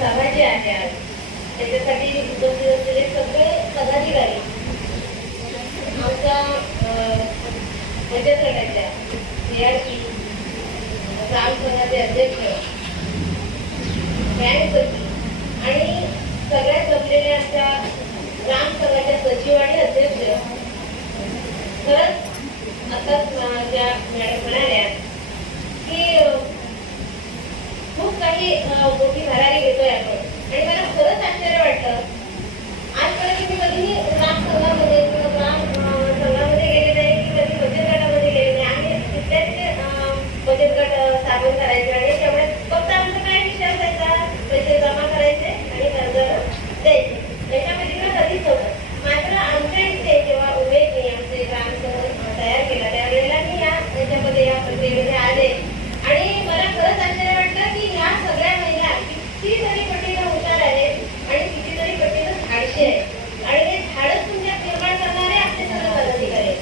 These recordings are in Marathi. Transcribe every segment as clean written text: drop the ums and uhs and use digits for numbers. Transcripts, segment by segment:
सभा जी आहे आज त्याच्यासाठी उपस्थित असलेले सगळे पदाधिकारी, आमच्या बचत गटाच्या CRP, ग्राम संघाचे अध्यक्ष, बँक सचिव आणि सगळ्या जमलेल्या आमच्या ग्राम संघाच्या सचिव आणि अध्यक्ष, खरंच आताच माझ्या मॅडम म्हणाल्या की खूप काही मोठी भरारी घेतोय आपण आणि मला खरंच आश्चर्य वाटलं. आजपर्यंत मी कधीही ग्राम संघामध्ये किंवा ग्राम संघामध्ये गेले नाही की कधी बचत गटामध्ये गेले नाही. आम्ही तिथल्याच बचत गट स्थापन करायचे आणि त्यामुळे फक्त आमचा काय विषय असायचा, पैसे जमा करायचे आणि कर्ज द्यायचे, याच्यामध्ये कधीच नव्हतं. मात्र आमच्या इथे जेव्हा उमेदने आमचे ग्रामसंघ तयार केला त्यावेळेला मी याच्यामध्ये या प्रक्रियेमध्ये आले आणि मला खरंच आश्चर्य वाटलं की ह्या सगळ्या महिला कितीतरी पटीनं हुशार आहेत आणि कितीतरी पटीनं धाडशी आहेत आणि हे धाडस तुमच्यात निर्माण करणारे आपले सगळे पदाधिकारी आहेत.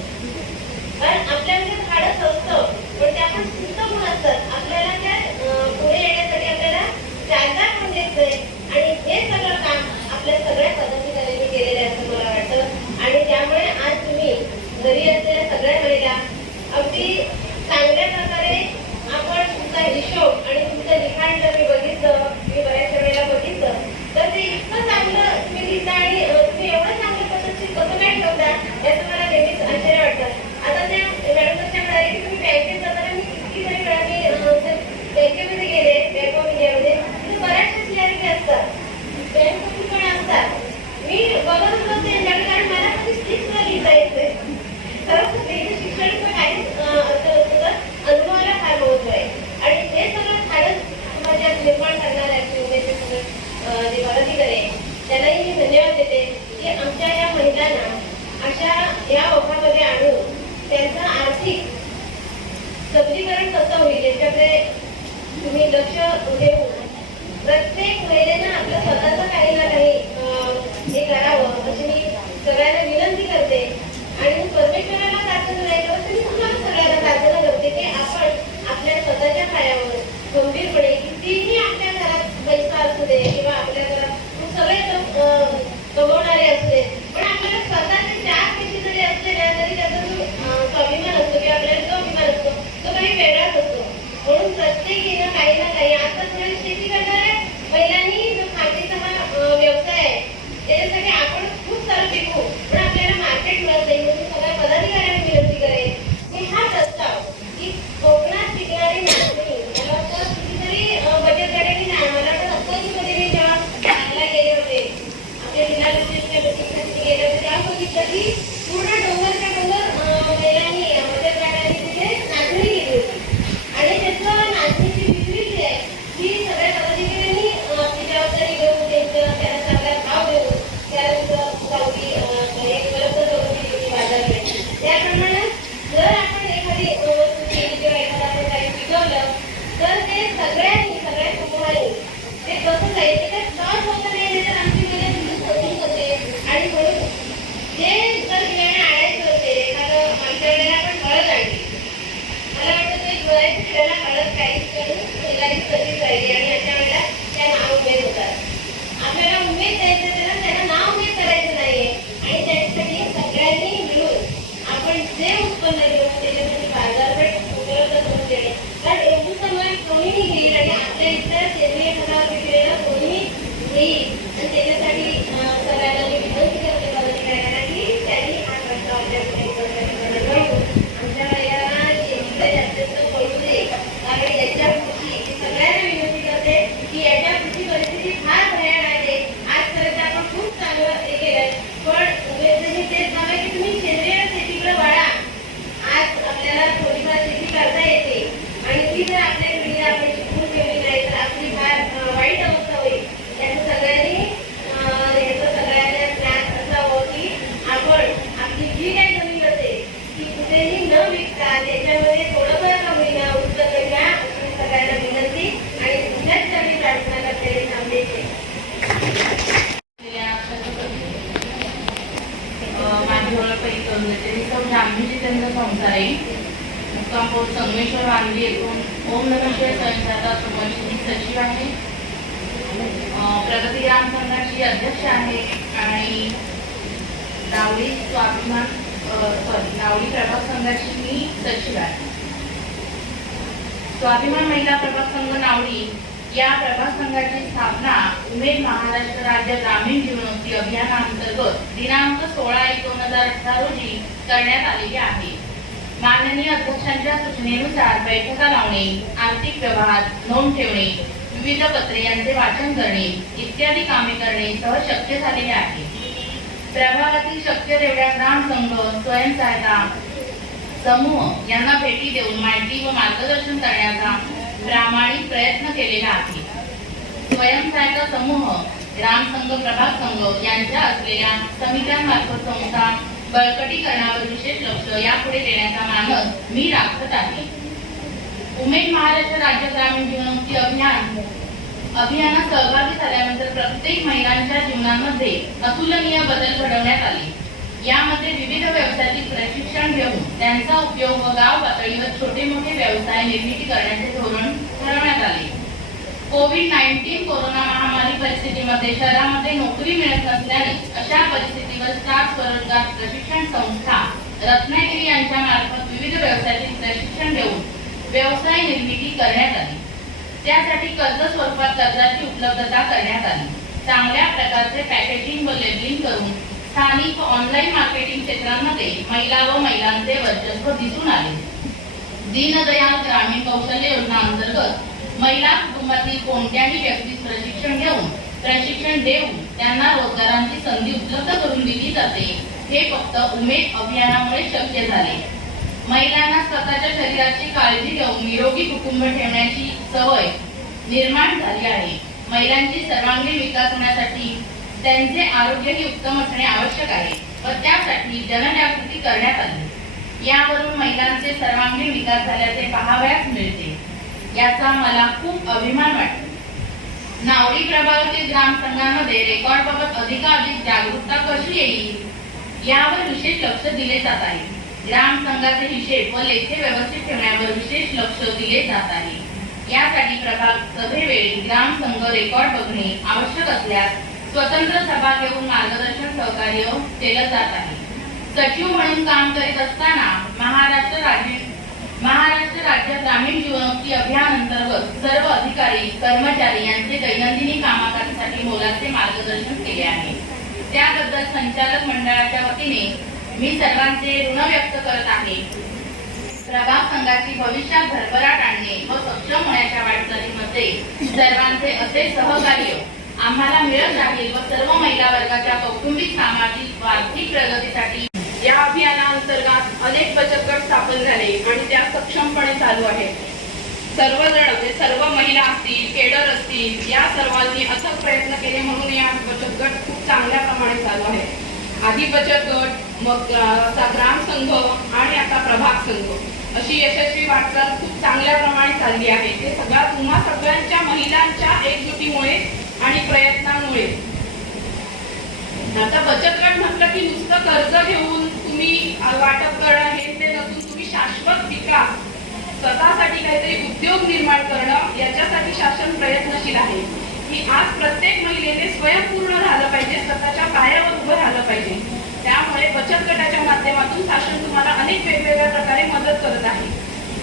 कारण आपल्यामध्ये धाडस असतं पण ते आपण सुस्त गुण असतात. आपल्याला त्या पुढे येण्यासाठी आपल्याला जागा पण देत नाही आणि हे सगळं काम आपल्या सगळ्या पदाधिकाऱ्यांनी केलेलं आहे असं मला वाटतं. आणि त्यामुळे आज तुम्ही घरी असलेल्या सगळ्या महिला अगदी चांगल्या प्रकारे आपण तुमचा हिशोब आणि तुमचं लिखाण जर मी बघितलं, मी बऱ्याचशा वेळेला बघितलं तर ते इतकं चांगलं तुम्ही लिहिता आणि तुम्ही एवढं चांगल्या पद्धतीने कसं काय ठेवता याचं मला नेहमीच आश्चर्य वाटतं. आता त्या मॅडम कशा म्हणाले की तुम्ही बँकेत जाताना मी कितीतरी वेळा मी बँकेमध्ये गेले, बँक ऑफ इंडियामध्ये तिथे बऱ्याचशा CRP असतात, बँक सचिव पण असतात. मी बघतच बसते यांच्याकडे कारण मला कधी स्टिक्सला लिहिता येते. खरंच त्याचं शिक्षणाचं काहीच अनुभवाला फार महत्व आहे आणि हे सगळं धाडस माझ्या निर्माण करणार आहे जे पदाधिकारी आहे त्यांनाही मी धन्यवाद देते की आमच्या या महिलांना अशा या ओघामध्ये आणून त्यांचं आर्थिक सबलीकरण कसं होईल याच्याकडे तुम्ही लक्ष देऊन प्रत्येक महिलेनं आपलं स्वतःचं काही ना काही हे करावं अशी मी सगळ्यांना विनंती करते. आणि परमेश्वराला प्रार्थना नाही करत तरी तुम्हाला सगळ्यांना प्रार्थना करते की आपण आपल्या स्वतःच्या पायावर गंभीरपणे कितीही आपल्या घरात पैसा असू दे किंवा आपल्या घरात सगळे कमवणारे असू दे पण आपल्याला स्वतःचे 4 पैसे जरी असले ना तरी त्याचा जो स्वाभिमान असतो किंवा आपल्याला जो अभिमान असतो तो काही वेगळाच असतो. म्हणून प्रत्येकीनं काही ना काही आता थोडी शेती करणाऱ्या महिलांनी जो खातेचा हा व्यवसाय आहे त्याच्यासाठी आपण खूप सारं पिकू पण आपल्याला मार्केट मिळत नाही. म्हणून सगळ्या पदाधिकाऱ्यांनी विनंती करेन की हा प्रस्ताव की कोकणात पिकणारी नाचणी मला तर कितीतरी बचत गटांनी मला तर रत्नागिरीमध्ये मी जेव्हा राहायला गेले होते आपल्या जिल्हा परिषदेच्या बचतीसाठी गेले होते तेव्हा बघितलं की पूर्ण डोंगरच्या डोंगर महिलांनी बचत गटांनी तिथे नाचणी केली होती आणि त्याचं नाचणीची विक्री जी आहे ही सगळ्या पदाधिकाऱ्यांनी आपली जबाबदारी घेऊन त्यांचं त्याला चांगला भाव देऊन त्याला तिथं गावठी एक उपलब्ध करून दिली होती बाजारपेठ. त्याप्रमाणे जर आपण एखादी वस्तू केली किंवा एखादा आपण काही पिकवलं तर ते सगळ्या समूहाने ते कसं जाईल त्याच्यात टॉस होता नाही तर आमची मुलं तिथून सोडून होते. आणि म्हणून जे जर बियाणे आणायचं होते एखादं आमच्या वेळेला आपण हळद आणली, मला वाटतं ते डोळ्याच्या फिरायला हळद काही करून शेजारी कधी राहिली आणि अशा वेळेला त्या नाव उमेद होतात. आपल्याला उमेद द्यायचं त्याला त्यांना नाव उमेद करायचं नाहीये आणि त्यासाठी सगळ्यांनी मिळून आपण जे उत्पन्न घेऊ त्याच्यासाठी बाजारपेठ उपलब्ध करून देणे. कारण एवढं समय कोणीही घेईल आणि आपल्या इथल्या सेंद्रिय खतावर विक्रीला कोणीही घेईल आणि त्याच्यासाठी सगळ्यांना मी विनंती करते पदाधिकाऱ्यांना की त्यांनी हा प्रस्ताव आपल्या आमच्या या शेतीकडे जास्त पडू दे. कारण याच्या कृषी सगळ्यांना विनंती करते की याच्या कृषी परिस्थिती फार भयान आहे. आजपर्यंत आपण खूप चांगलं हे केलंय पण उमेदही तेच नाव आहे की तुम्ही सेंद्रिय शेतीकडे वळा. आज आपल्याला थोडीफार शेती करता येते आणि ती जर आपल्या पिढीला आपण शिकवून ठेवली नाही तर आपली फार वाईट अवस्था होईल. याचं सगळ्यांना ज्ञान असावं की आपण आपली जी काही जमीन असेल ती कुठेही न विकता त्याच्यामध्ये थोडंफार का होईना उत्पन्न घ्या अशी सगळ्यांना विनंती आणि तुझ्याच जमीन प्रार्थना करते थांबते. माझी ओळख पहिली करून देते. मी सौ जांभीजी चंद्र संसारी मुक्काम पोस्ट संगमेश्वर वांगी येथून ओम नमः शिवाय स्वयंसहायता समूहाची सचिव आहे. प्रगती ग्राम संघाची अध्यक्ष आहे आणि नावडी प्रभाग संघाची मी सचिव आहे. स्वाभिमान महिला प्रभाग संघ नावडी या प्रभाग संघाची स्थापना उमेद महाराष्ट्र राज्य ग्रामीण जीवनोन्नती अभियानांतर्गत दिनांक 16/1/2018 रोजी करण्यात आलेली आहे. माननीय अध्यक्षांच्या सूचनेनुसार बैठका लावणे, आर्थिक व्यवहार नोंद ठेवणे, विविध पत्रे यांचे वाचन करणे इत्यादी कामे करणे सहज शक्य झालेले आहे. प्रभागातील शक्य तेवढ्या ग्राम संघ, स्वयंसहायता समूह यांना भेटी देऊन माहिती व मार्गदर्शन करण्याचा प्रामाणिक प्रयत्न केलेला आहे. स्वयंसहायता समूह, ग्राम संघ, प्रभाग संघ यांच्या असलेल्या समित्यांमार्फत संस्था बळकटीकरणावर विशेष लक्ष यापुढे देण्याचा मानस मी राखत आहे. उमेद महाराष्ट्र राज्य ग्रामीण जीवनोन्नती अभियानात सहभागी झाल्यानंतर प्रत्येक महिलांच्या जीवनामध्ये अतुलनीय बदल घडवण्यात आले. यामध्ये विविध व्यवसायातील प्रशिक्षण घेऊन त्यांचा उपयोग व गाव पातळीवर छोटे मोठे व्यवसाय निर्मिती करण्याचे धोरण ठरवण्यात आले. कोविड-19 कोरोना महामारी परिस्थितीमध्ये शहरामध्ये नोकरी मिळत नसल्याने अशा परिस्थितीवर स्टाफ स्वरोजगार प्रशिक्षण संस्था रत्नागिरी यांच्या मार्फत विविध व्यवसायातील प्रशिक्षण देऊन व्यवसाय निर्मिती करण्यात आली. त्यासाठी कर्ज स्वरूपात कर्जाची उपलब्धता करण्यात आली. चांगल्या प्रकारचे पॅकेजिंग व लेबलिंग करून स्थानिक ऑनलाईन मार्केटिंग क्षेत्रांमध्ये महिला व महिलांचे वर्चस्व दिसून आले. दीनदयाल ग्रामीण कौशल्य योजना अंतर्गत महिला कुटुंबातील कोणत्याही व्यक्तीस प्रशिक्षण देऊन त्यांना रोजगारांची संधी उपलब्ध करून दिली जाते. हे फक्त उमेद अभियानामुळे शक्य झाले. महिलांना स्वतःच्या शरीराची काळजी घेऊन निरोगी कुटुंब ठेवण्याची सवय निर्माण झाली आहे. महिलांची सर्वांगीण विकास होण्यासाठी त्यांचे आरोग्यही उत्तम असणे आवश्यक आहे व त्यासाठी जनजागृती करण्यात आली. यावरून महिलांचे सर्वांगीण विकास झाल्याचे पाहावयास मिळते. याचा मला खूप अभिमान वाटतो. नावडी प्रभागातील ग्राम संघांमध्ये रेकॉर्डबाबत अधिकाधिक जागरूकता कशी येईल यावर विशेष लक्ष दिले जात आहे. ग्राम संघाचे हिशेब व लेखे व्यवस्थित ठेवण्यावर विशेष लक्ष दिले जात आहे. यासाठी प्रभाग सभेवेळी ग्राम संघ रेकॉर्ड बघणे आवश्यक असल्यास स्वतंत्र सभा घेऊन मार्गदर्शन सहकार्य केलं जात आहे. सचिव म्हणून काम करीत असताना महाराष्ट्र राज्य ग्रामीण जीवनोन्नती अभियान अंतर्गत सर्व अधिकारी कर्मचारी यांचे दैनंदिनी कामकाजासाठी मोलाचे मार्गदर्शन केले आहे. त्याबद्दल संचालक मंडळाच्या वतीने मी सर्वांचे ऋण व्यक्त करत आहे. प्रभाग संघाची भविष्यात भरभराट आणणे व सक्षम होण्याच्या वाटचालीमध्ये सर्वांचे असे सहकार्य आम्हाला मिळत राहील व सर्व महिला वर्गाच्या कौटुंबिक, सामाजिक व आर्थिक प्रगतीसाठी या अभियानांतर्गत अनेक बचत गट स्थापन झाले आणि त्या सक्षमपणे चालू आहेत. सर्वजण सर्व महिला असतील, केडर असतील, या सर्वांनी अथक प्रयत्न केले म्हणून या बचत गट खूप चांगल्या प्रमाणे चालू आहे. आधी बचत गट, मग आता ग्राम संघ आणि आता प्रभाग संघ अशी यशस्वी वाटचाल खूप चांगल्या प्रमाणे चालली आहे. ते तुम्हा सगळ्यांच्या महिलांच्या एकजुटीमुळे आणि प्रयत्नांमुळे. आता बचत गट म्हटलं की नुसतं कर्ज घेऊन तुम्ही वाटप करणं हे ते नसून तुम्ही शाश्वत विकास, स्वतःसाठी काहीतरी उद्योग निर्माण करणं याच्यासाठी शासन प्रयत्नशील आहे की आज प्रत्येक महिलेने स्वयंपूर्ण झालं पाहिजे, स्वतःच्या पायावर उभं राहिलं पाहिजे. त्यामुळे बचत गटाच्या माध्यमातून शासन तुम्हाला अनेक वेगवेगळ्या प्रकारे मदत करत आहे.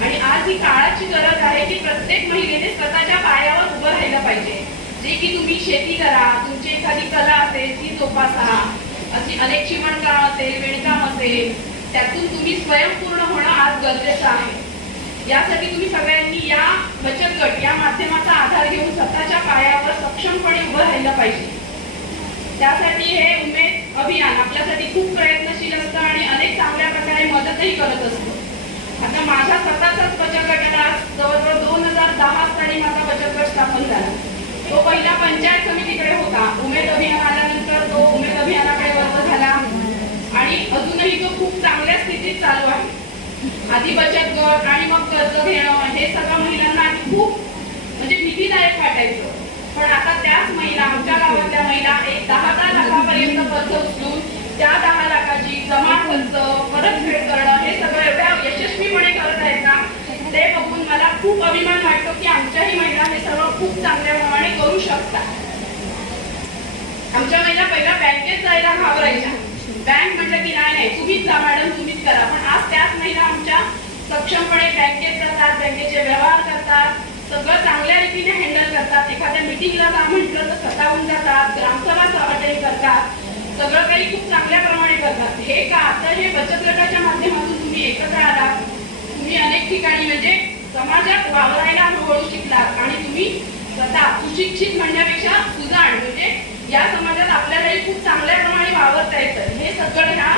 आणि आज ही काळाची गरज आहे की प्रत्येक महिलेने स्वतःच्या पायावर उभं राहिलं पाहिजे. जे की तुम्ही शेती करा, तुमची एखादी कला असेल ती जोपासा, अशी अनेक शिवणकाम असेल, विणकाम असेल, त्यातून तुम्ही स्वयंपूर्ण होणं आज गरजेचं आहे. यासाठी तुम्ही सगळ्यांनी या बचत गट या माध्यमाचा आधार घेऊन स्वतःच्या पायावर सक्षमपणे उभं राहिलं पाहिजे. त्यासाठी हे उमेद अभियान आपल्यासाठी खूप प्रयत्नशील असतं आणि अनेक चांगल्या प्रकारे मदतही करत असतं. आता माझा स्वतःचाच बचत गटाला जवळजवळ 2010 साली माझा बचत गट स्थापन झाला. तो पहिला पंचायत समितीकडे होता. उमेद अभियान आल्यानंतर तो उमेद अभियानाकडे वर्ग झाला आणि अजूनही तो खूप चांगल्या स्थितीत चालू आहे. आधी बचत गट आणि मग कर्ज घेणं हे सगळं महिलांना खूप म्हणजे भीतीदायक वाटायचं. पण आता त्याच महिला, आमच्या गावातल्या महिला एक 10 लाखापर्यंत कर्ज उचलून त्या 10 लाखाची जमा खर्च परतफेड करणं हे सगळं एवढ्या यशस्वीपणे करत आहेत ना, ते बघून मला खूप अभिमान वाटतो की आमच्याही महिला हे सर्व खूप चांगल्या प्रमाणे करू शकतात. आमच्या महिला पहिला बँकेत जायला घाबरायच्या. बँक म्हटलं की नाही तुम्हीच जा मॅडम, तुम्हीच करा. पण आज त्याच महिला आमच्या सक्षमपणे बँकेत जातात, बँकेचे व्यवहार करतात, सगळं चांगल्या रीतीने हँडल करतात. एखाद्या मिटिंगला जा म्हटलं तर स्वतःहून जातात, ग्रामसभा अटेंड करतात, सगळं काही खूप चांगल्या प्रमाणे करतात. हे का तर हे बचत गटाच्या माध्यमातून तुम्ही एकत्र आलात, तुम्ही अनेक ठिकाणी म्हणजे समाजात वावरायला हळूहळू शिकलात आणि तुम्ही स्वतः सुशिक्षित म्हणण्यापेक्षा सुजाण म्हणजे या समाजात आपल्यालाही खूप चांगल्या प्रमाणे वावरता येतं. हे सगळं ह्या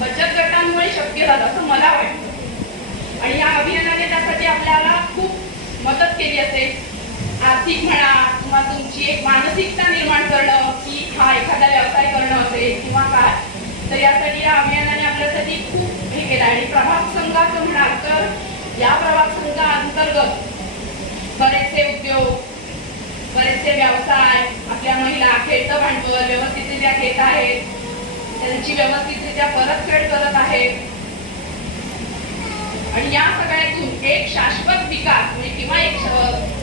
बचत गटांमुळे शक्य झालं असं मला वाटतं. आणि या अभियानाने त्यासाठी आपल्याला खूप मदत केली असेल, आर्थिक म्हणा किंवा तुमची एक मानसिकता निर्माण करणं की हा एखादा व्यवसाय करणं असेल किंवा काय, तर यासाठी या अभियानाने आपल्यासाठी खूप हे केलं. आणि प्रभाग संघाचं म्हणाल तर या प्रभाग संघाअंतर्गत बरेचसे उद्योग, बरेचसे व्यवसाय, आपल्या महिला खेळतं भांडवल व्यवस्थितरित्या घेत आहेत, त्यांची व्यवस्थितरित्या परतफेड करत आहेत. आणि या सगळ्यातून एक शाश्वत विकास म्हणजे किंवा एक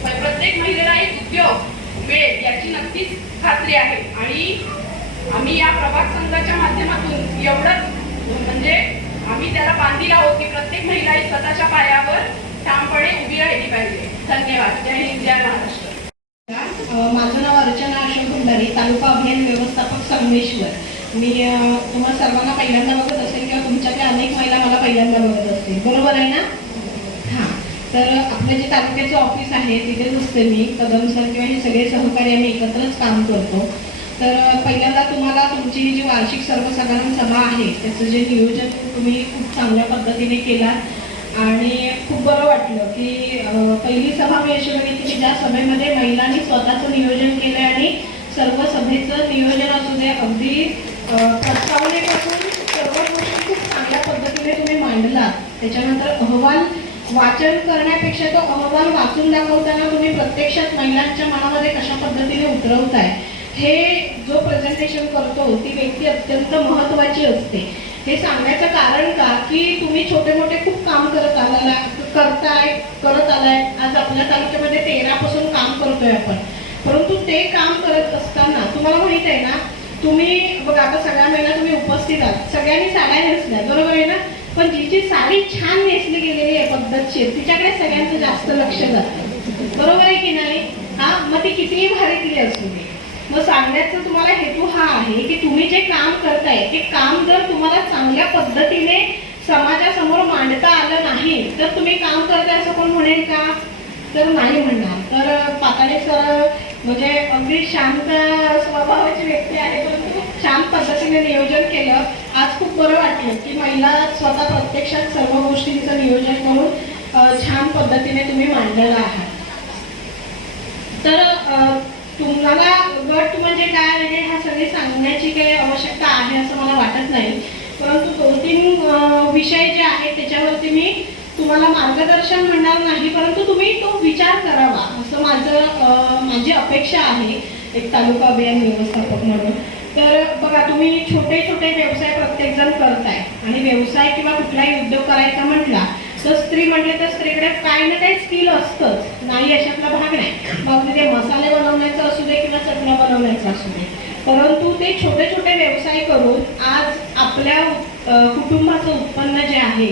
प्रत्येक महिलेला एक उद्योग मिळेल याची नक्कीच खात्री आहे. आणि आम्ही या प्रभाग संघाच्या माध्यमातून एवढंच म्हणजे आम्ही त्याला बांधील आहोत की प्रत्येक महिला ही स्वतःच्या पायावर ठामपणे उभी राहिली पाहिजे. धन्यवाद. जय हिंद, जय महाराष्ट्र. माझं नाव अर्चना अशोक भंडारी, तालुका अभियान व्यवस्थापक संगमेश्वर. मी तुम्हाला सर्वांना पहिल्यांदा बघत असेल किंवा तुमच्यातल्या अनेक महिला मला पहिल्यांदा बघत असतील, बरोबर आहे ना? हां, तर आपलं जे तालुक्याचं ऑफिस आहे तिथेच असते मी, कदम सर किंवा हे सगळे सहकारी आम्ही एकत्रच काम करतो. तर पहिल्यांदा तुम्हाला तुमची जी वार्षिक सर्वसाधारण सभा आहे त्याचं जे नियोजन तुम्ही खूप चांगल्या पद्धतीने केलात आणि खूप बरं वाटलं की पहिली सभा मी अशी बघितली की ज्या सभेमध्ये महिलांनी स्वतःचं नियोजन केलं आणि सर्व सभेचं नियोजन असू दे, अगदी प्रस्तावनेपासून सर्व गोष्टी खूप चांगल्या पद्धतीने तुम्ही मांडलात. त्याच्यानंतर अहवाल वाचन करण्यापेक्षा तो अहवाल वाचून दाखवताना तुम्ही प्रत्यक्षात महिलांच्या मनामध्ये कशा पद्धतीने उतरवताय हे जो प्रेझेंटेशन करतो ती व्यक्ती अत्यंत महत्त्वाची असते. हे सांगण्याचं कारण का की तुम्ही छोटे मोठे खूप काम करत आलाय. आज आपल्या तालुक्यामध्ये 13 पासून काम करतोय आपण, परंतु ते काम करत असताना तुम्हाला माहित आहे ना, तुम्ही बघा आता सगळ्या महिला तुम्ही उपस्थित आहात, सगळ्यांनी साड्या नेसल्या, बरोबर आहे ना? पण जी साडी छान नेसली गेलेली आहे पद्धतशीर तिच्याकडे सगळ्यांचं जास्त लक्ष जातं, बरोबर आहे की नाही? हा, मग ती कितीही भारीतली असू दे. मग सांगण्याचा तुम्हाला हेतू हा आहे की तुम्ही जे काम करताय ते काम जर तुम्हाला चांगल्या पद्धतीने समाजासमोर मांडता आलं नाही तर तुम्ही काम करताय असं कोण म्हणेल का? तर नाही म्हणणार. तर पाताळे सर म्हणजे अगदी शांत स्वभावाची व्यक्ती आहे, परंतु खूप छान पद्धतीने नियोजन केलं. आज खूप बरं वाटलं की महिला स्वतः प्रत्यक्षात सर्व गोष्टींचं नियोजन करून छान पद्धतीने तुम्ही मांडलेलं आहात. तर तुम्हाला गट म्हणजे काय म्हणजे ह्या सगळे सांगण्याची काही आवश्यकता आहे असं मला वाटत नाही, परंतु 2-3 विषय जे आहेत त्याच्यावरती मी तुम्हाला मार्गदर्शन म्हणणार नाही, परंतु तुम्ही तो विचार करावा असं माझी अपेक्षा आहे एक तालुका अभियान व्यवस्थापक म्हणून. तर बघा तुम्ही छोटे छोटे व्यवसाय प्रत्येकजण करताय आणि व्यवसाय किंवा कुठलाही उद्योग करायचा म्हटला तर स्त्री म्हटले तर स्त्रीकडे काही ना काही स्किल असतंच, नाही अशातला भाग नाही. मग ते मसाले बनवण्याचं असू दे किंवा चटण्या बनवण्याचं असू दे, परंतु ते छोटे छोटे व्यवसाय करून आज आपल्या कुटुंबाचं उत्पन्न जे आहे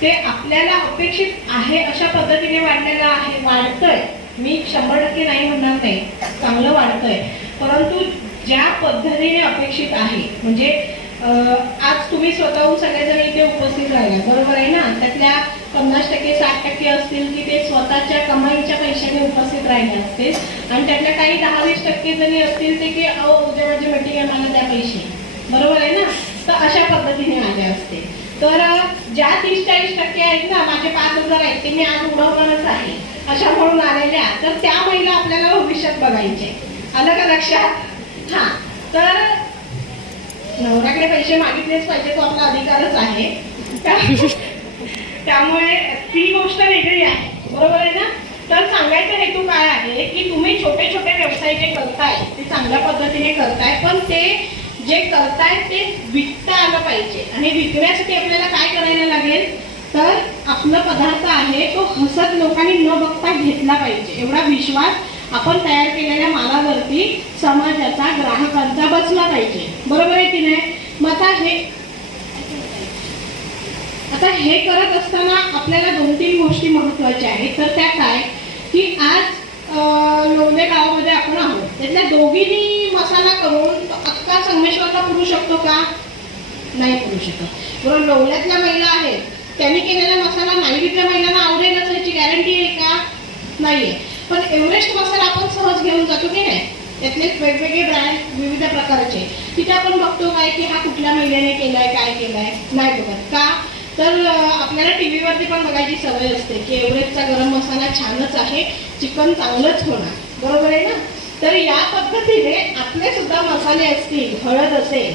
ते आपल्याला अपेक्षित आहे अशा पद्धतीने वाढतंय. मी 100% नाही म्हणणार नाही, चांगलं वाढतंय, परंतु ज्या पद्धतीने अपेक्षित आहे म्हणजे आज तुम्ही स्वतःहून सगळेजण इथे उपस्थित राहिला, बरोबर आहे ना? त्यातल्या 50% 60% असतील की ते स्वतःच्या कमाईच्या पैशाने उपस्थित राहिले असतील आणि त्यातल्या काही 10-20% जणी असतील ते की उद्या माझी मीटिंग आहे मला त्या पैसे, बरोबर आहे ना? तर अशा पद्धतीने आले असते. तर ज्या 30-40% आहेत ना, माझे 5,000 आहेत ते मी आज उडवणारच आहे अशा म्हणून आलेल्या, तर त्या महिला आपल्याला भविष्यात बघायचे. आलं का लक्षात? हां, तर नवऱ्याकडे पैसे मागितलेच पाहिजे, तो आपला अधिकारच आहे. त्यामुळे ती गोष्ट वेगळी आहे, बरोबर आहे ना? तर सांगायचा हेतू काय आहे की तुम्ही छोटे छोटे व्यवसाय जे करताय ते चांगल्या पद्धतीने करताय, पण ते जे करताय ते विकता आलं पाहिजे. आणि विकण्यासाठी आपल्याला काय करायला लागेल तर आपला पदार्थ आहे तो हसत लोकांनी न बघता घेतला पाहिजे, एवढा विश्वास आपण तयार केलेल्या मालावरती समाजाचा, ग्राहकांचा बसला पाहिजे. बरोबर आहे की नाही? मग आता हे करत असताना आपल्याला 2-3 गोष्टी महत्त्वाच्या आहेत. तर त्या काय की आज लोणे गावामध्ये आपण आहोत, त्यातल्या दोघींनी मसाला करून अख्खा संगमेश्वरला पुरू शकतो का? नाही पुरू शकत. बरोबर, लोण्यातल्या महिला आहेत, त्यांनी केलेला मसाला नायरीतल्या महिलांना आवडेलच याची गॅरंटी आहे का? नाहीये. पण एव्हरेस्ट मसाला आपण सहज घेऊन जातो की नाही? त्यातले वेगवेगळे ब्रँड विविध प्रकारचे, तिथे आपण बघतो काय की हा कुठल्या महिलेने केलाय, काय केलाय, नाही बघत का? तर आपल्याला टीव्हीवरती पण बघायची सवय असते की एव्हरेस्टचा गरम मसाला छानच आहे, चिकन चांगलंच होणार. बरोबर आहे ना? तर या पद्धतीने आपले सुद्धा मसाले असतील, हळद असेल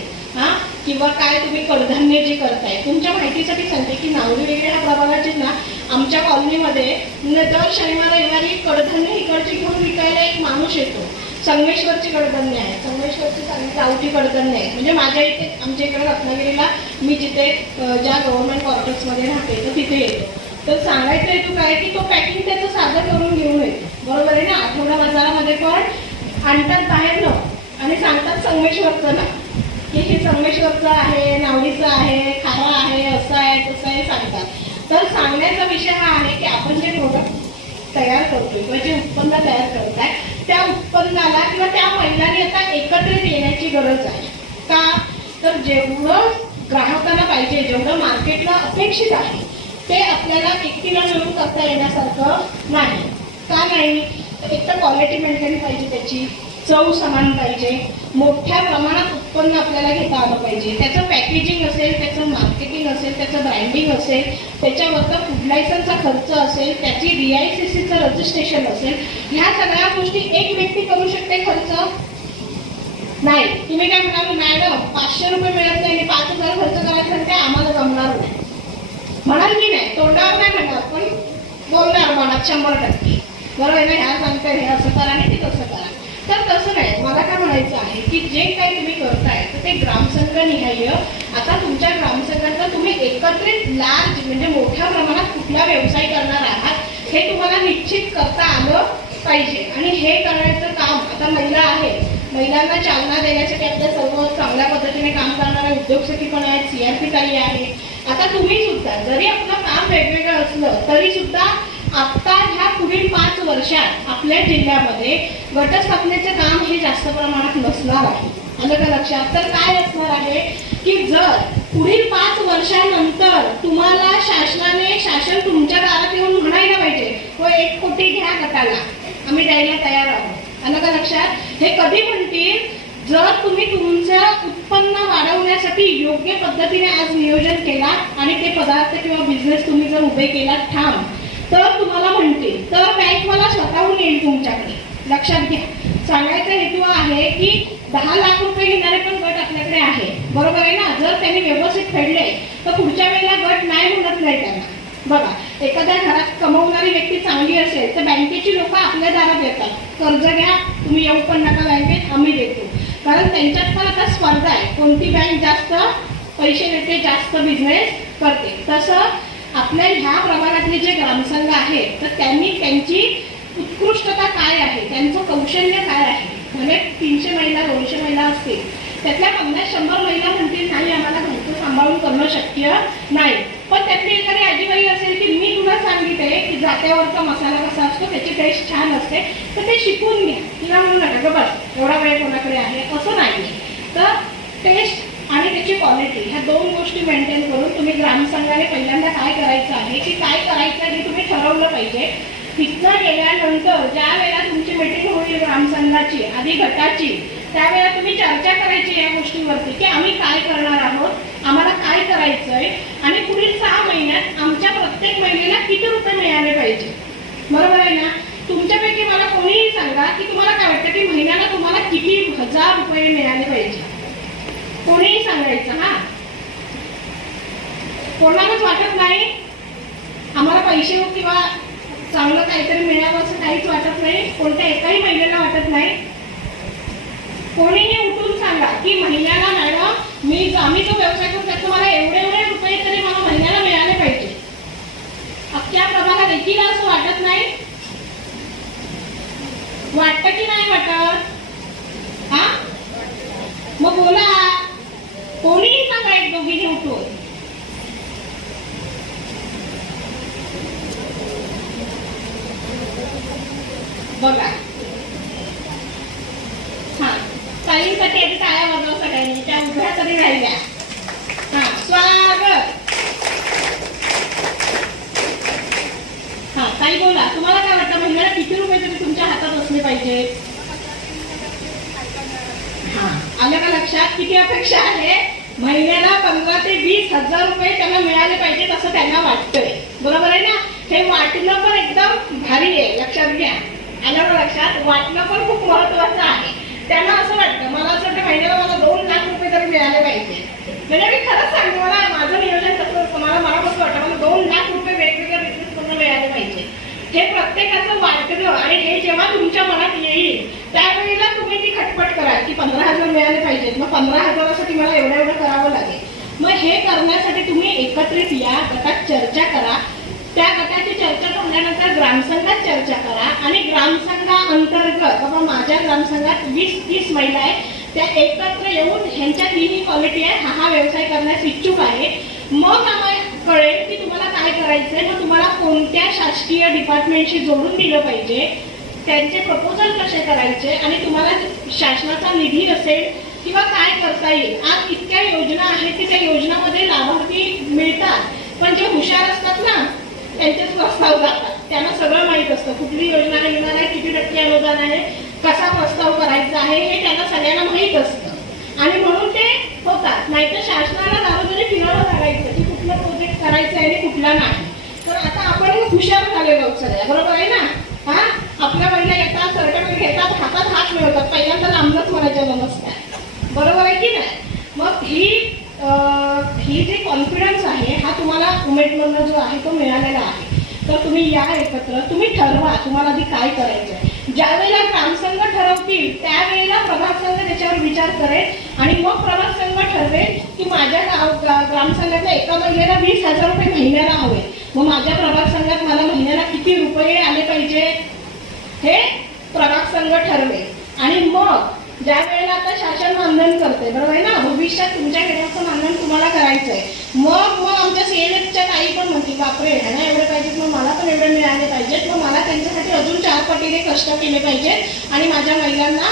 किंवा काय तुम्ही कडधान्य जे करताय, तुमच्या माहितीसाठी सांगते की नावडी वगैरे ह्या प्रभागाची ना आमच्या कॉलनीमध्ये दर शनिवार रविवारी कडधान्य इकडची घेऊन विकायला एक माणूस येतो. संगमेश्वरची कडधान्य आहे, संगमेश्वरची गावठी कडधान्य आहे. म्हणजे माझ्या इथे आमच्या इकडे रत्नागिरीला मी जिथे ज्या गव्हर्नमेंट क्वार्टर्समध्ये राहते तर तिथे येतो. तर सांगायचं हेतू काय की तो पॅकिंग त्याचं साधं करून घेऊन येतो. बरोबर आहे ना? आठवडा बाजारामध्ये पण आणतात बाहेर न आणि सांगतात संगमेश्वरचं ना की हे संगमेश्वरचं आहे, नावडीचं आहे, खारा आहे, असं आहे, तसं आहे सांगतात. तर सांगण्याचा विषय हा आहे की आपण जे प्रोडक्ट तयार करतोय किंवा जे उत्पन्न तयार करताय त्या उत्पन्नाला किंवा त्या महिलांनी आता एकत्रित येण्याची गरज आहे का? तर जेवढं ग्राहकांना पाहिजे, जेवढं मार्केटला अपेक्षित आहे ते आपल्याला एकटीला मिळून करता येण्यासारखं नाही. का नाही? एक तर क्वालिटी मेंटेन पाहिजे, त्याची चव समान पाहिजे, मोठ्या प्रमाणात उत्पन्न आपल्याला घेता आलं पाहिजे, त्याचं पॅकेजिंग असेल, त्याचं मार्केटिंग असेल, त्याचं ब्रँडिंग असेल, त्याच्यावरचा फूड लायसन्सचा खर्च असेल, त्याची DICCचं रजिस्ट्रेशन असेल, ह्या सगळ्या गोष्टी एक व्यक्ती करू शकते खर्च? नाही. तुम्ही काय म्हणाल मॅडम 500 रुपये मिळत नाही आणि 5000 खर्च करायचं ते आम्हाला जमणार नाही म्हणाल की नाही? तोंडावर नाही म्हणणार पण बोलणार मनात 100%. बरोबर आहे ना? ह्या सांगताय हे असं करा आणि ते तसं करा. तर तसं नाही. मला काय म्हणायचं आहे की जे काही तुम्ही करताय तर ते ग्रामसंघ निहाय, आता तुमच्या ग्रामसंघाचा तुम्ही एकत्रित लार्ज म्हणजे मोठ्या प्रमाणात कुठला व्यवसाय करणार आहात हे तुम्हाला निश्चित करता आलं पाहिजे. आणि हे करण्याचं काम आता महिला आहे, महिलांना चालना देण्यासाठी आपल्या सर्व चांगल्या पद्धतीने काम करणारे उद्योग सखी पण आहेत, CRP ताई आहे. आता तुम्ही सुद्धा जरी आपलं काम वेगवेगळं असलं तरी सुद्धा आता ह्या पुढील 5 वर्षात आपल्या जिल्ह्यामध्ये गटस्थापनेचं काम हे जास्त प्रमाणात नसणार आहे. आलं का लक्षात? तर काय असणार आहे की जर पुढील 5 वर्षानंतर तुम्हाला शासन तुमच्या दारात येऊन म्हणायला पाहिजे हो 1 कोटी घ्या गटाला, आम्ही द्यायला तयार आहोत. आलं का लक्षात? हे कधी म्हणतील? जर तुम्ही तुमचं उत्पन्न वाढवण्यासाठी योग्य पद्धतीने आज नियोजन केला आणि ते पदार्थ किंवा बिझनेस तुम्ही जर उभे केला ठाम, तर तुम्हाला म्हणतील, तर बँक मला स्वतःहून येईल तुमच्याकडे. लक्षात घ्या. सांगायचा हेतू आहे की 10 लाख रुपये घेणारे पण गट आपल्याकडे आहे. बरोबर आहे ना? जर त्यांनी व्यवस्थित फेडले तर पुढच्या वेळेला गट नाही म्हणत नाही त्यांना. बघा, एखाद्या घरात कमवणारी व्यक्ती चांगली असेल तर बँकेची लोक आपल्या दारात येतात, कर्ज घ्या, तुम्ही येऊ पण नका बँकेत, आम्ही देतो. कारण त्यांच्यात पण आता स्पर्धा आहे, कोणती बँक जास्त पैसे देते, जास्त बिझनेस करते. तसं आपल्या ह्या प्रभागातले जे ग्रामसंघ आहेत तर त्यांनी त्यांची उत्कृष्टता काय आहे, त्यांचं कौशल्य काय आहे, म्हणजे 300 महिला 200 महिला असतील, त्यातल्या 50-100 महिला म्हणतील नाही आम्हाला घरचं सांभाळून करणं शक्य नाही. पण त्यातली एखादी आजीबाई असेल की मी तुला सांगितले की जात्यावरचा मसाला कसा असतो, त्याची टेस्ट छान असते, तर ते शिकून घ्या. तिला म्हणू नका ग बस एवढा वेळ कोणाकडे आहे, असं नाही. तर टेस्ट आणि त्याची क्वालिटी ह्या 2 गोष्टी मेंटेन करून तुम्ही ग्रामसंघाने पहिल्यांदा काय करायचं आहे की काय करायचं हे तुम्ही ठरवलं पाहिजे. तिथनं गेल्यानंतर ज्या वेळेला तुमची मीटिंग होईल ग्रामसंघाची आधी गटाची, त्यावेळेला तुम्ही चर्चा करायची या गोष्टीवरती की आम्ही काय करणार आहोत, आम्हाला काय करायचंय आणि पुढील 6 महिन्यात आमच्या प्रत्येक महिलेला किती रुपये मिळाले पाहिजे. बरोबर आहे ना? तुमच्यापैकी मला कोणीही सांगा की तुम्हाला काय वाटतं की महिन्याला तुम्हाला किती 1000 रुपये मिळाले पाहिजे. कोणीही सांगायचं. हा, कोणालाच वाटत नाही आम्हाला पैसे किंवा चांगलं काहीतरी मिळावं असं काहीच वाटत नाही, कोणत्या एकाही महिलेला वाटत नाही. कोणीही उठून सांगा की महिन्याला मॅडम आम्ही जो व्यवसाय करतो त्याचं मला एवढे रुपये तरी मला महिन्याला मिळाले पाहिजे. अख्ख्या प्रभागात एकीला असं वाटत नाही. वाटतं की नाही वाटत? हा, मग बोला, कोणीही सांगा, एक दोघीने उठून. बघा, हा, ताईंसाठी आधी टाळ्या वाजवा सगळ्यांनी, त्या उभ्या तरी राहिल्या. हा, स्वागत. हा, ताई बोला, तुम्हाला काय वाटतं महिन्याला किती रुपये तरी तुमच्या हातात असले पाहिजे? हा, आलं का लक्षात? किती अपेक्षा आहे? महिन्याला 15 ते 20 हजार रुपये त्यांना मिळाले पाहिजेत असं त्यांना वाटतंय. बरोबर आहे ना? हे वाटणं पण एकदम भारी आहे, लक्षात घ्या. आलं का लक्षात? वाटणं पण खूप महत्वाचं आहे. त्यांना असं वाटतं, मला असं वाटतं महिन्याला मला 2 लाख रुपये तरी मिळाले पाहिजे. म्हणजे मी खरंच सांगते, मला माझं नियोजन कसं असतं, मला कसं वाटतं, मला 2 लाख रुपये वेगवेगळ्या बिझनेसमधून मिळाले पाहिजे. हे प्रत्येकाचं वाटणं, आणि हे जेव्हा तुमच्या मनात येईल त्यावेळेला तुम्ही ती खटपट करा की 15,000 मिळाले पाहिजेत, मग 15,000साठी मला एवढं करावं लागेल. मग हे करण्यासाठी तुम्ही एकत्रित या, गटात चर्चा करा. त्या गटाची चर्चा झाल्यानंतर ग्रामसंघात चर्चा करा, आणि ग्रामसंघाअंतर्गत बाबा माझ्या ग्रामसंघात 20-30 महिला आहेत, त्या एकत्र येऊन ह्यांच्यात ही क्वालिटी आहे, हा व्यवसाय करण्यास इच्छुक आहे. मग आम्हाला कळेल की तुम्हाला काय करायचंय, मग तुम्हाला कोणत्या शासकीय डिपार्टमेंटशी जोडून दिलं पाहिजे, त्यांचे प्रपोजल कसे करायचे, आणि तुम्हाला शासनाचा निधी असेल किंवा काय करता येईल. आज इतक्या योजना आहेत की त्या योजनामध्ये लाभार्थी मिळतात, पण जे हुशार असतात ना त्यांचेच प्रस्ताव जातात. त्यांना सगळं माहीत असतं, कुठली योजना येणार आहे, किती टक्के अनुदान आहे, कसा प्रस्ताव करायचा आहे, हे त्यांना सगळ्यांना माहीत असतं, आणि म्हणून ते होतात. नाहीतर शासनाला दारोदारी फिरावं लागायचं की कुठला प्रोजेक्ट करायचा आहे आणि कुठला नाही. तर आता आपण हुशार झालेलो आहोत सगळ्या, बरोबर आहे ना? हा, आपल्या महिला येतात, सर्टिफिकेट घेतात, हातात हात मिळवतात, पहिल्यांदा लांबच म्हणायच्या नमस्कार, बरोबर आहे की नाही? मग ही जी कॉन्फिडन्स आहे हा तुम्हाला उमेदमधनं जो आहे तो मिळालेला आहे. तर तुम्ही या एकत्र, तुम्ही ठरवा तुम्हाला आधी काय करायचं आहे. ज्या वेळेला ग्रामसंघ ठरवतील त्यावेळेला प्रभाग संघ त्याच्यावर विचार करेल, आणि मग प्रभाग संघ ठरवेल की माझ्या ग्रामसंघातल्या एका महिलेला 20,000 रुपये महिन्याला हवे, मग माझ्या प्रभाग संघात मला महिन्याला किती रुपये आले पाहिजे हे प्रभाग संघ ठरवेल. आणि मग ज्या वेळेला आता शासन मानधन करते, बरोबर आहे ना, भविष्यात तुमच्या खेड्याचं मानधन तुम्हाला करायचंय, मग आमच्या सीएनएसच्या काही पण म्हणतील बापरे ह्यांना एवढे पाहिजेत, मग मला पण एवढे मिळाले पाहिजेत, मग मला त्यांच्यासाठी अजून 4 पटीने कष्ट केले पाहिजेत, आणि माझ्या महिलांना